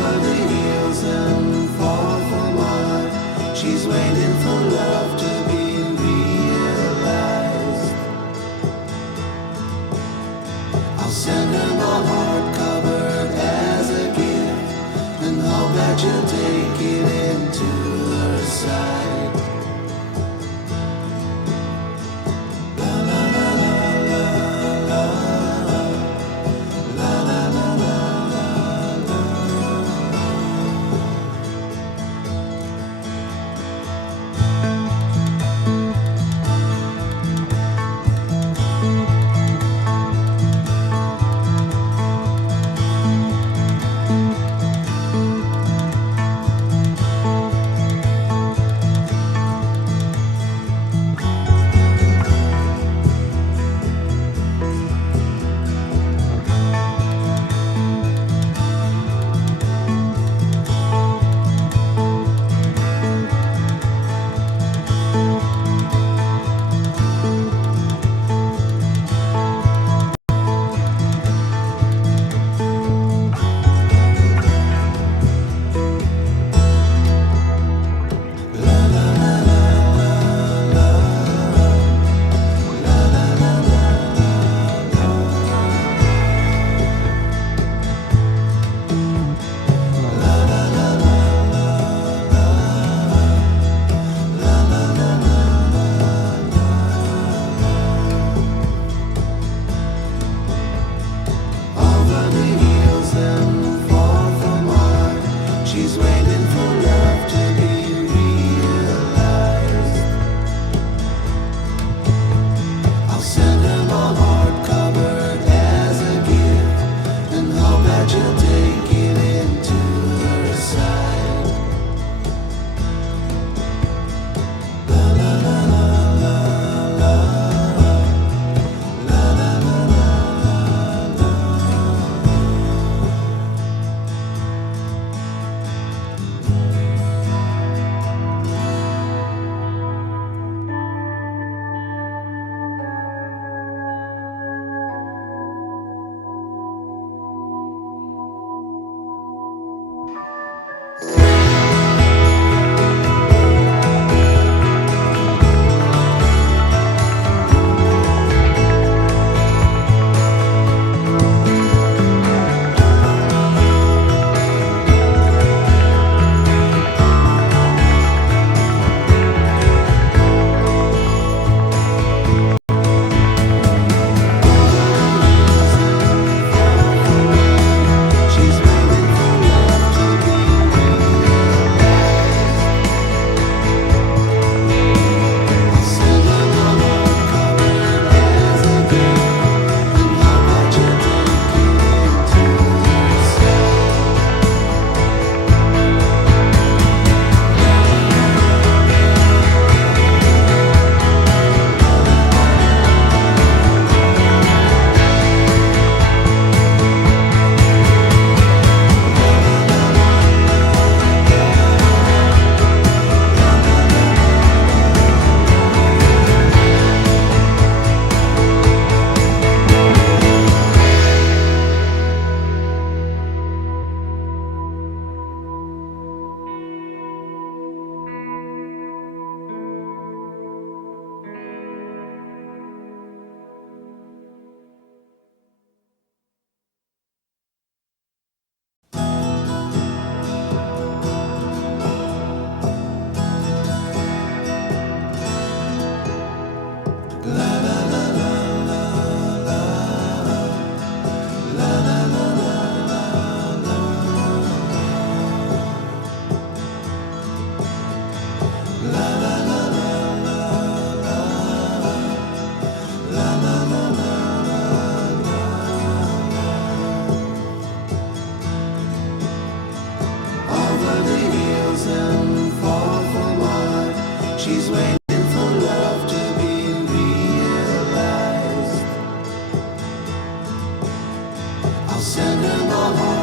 over the hills and far from mine. She's waiting for love to be realized. I'll send her my heart covered as a gift, and hope that you'll take it into her side. La la la la la la la la la la la la. Over the hills and far from mine, she's waiting for love to be realized. I'll send her my heart covered as a gift, and hope that you'll take it into her side. La la la la la la la la la la la. She's waiting for love to be realized. I'll send her my heart covered as a gift, and hope that you'll take it into her side. Over the hills and far from mine, she's waiting for love to be realized. I'll send her my heart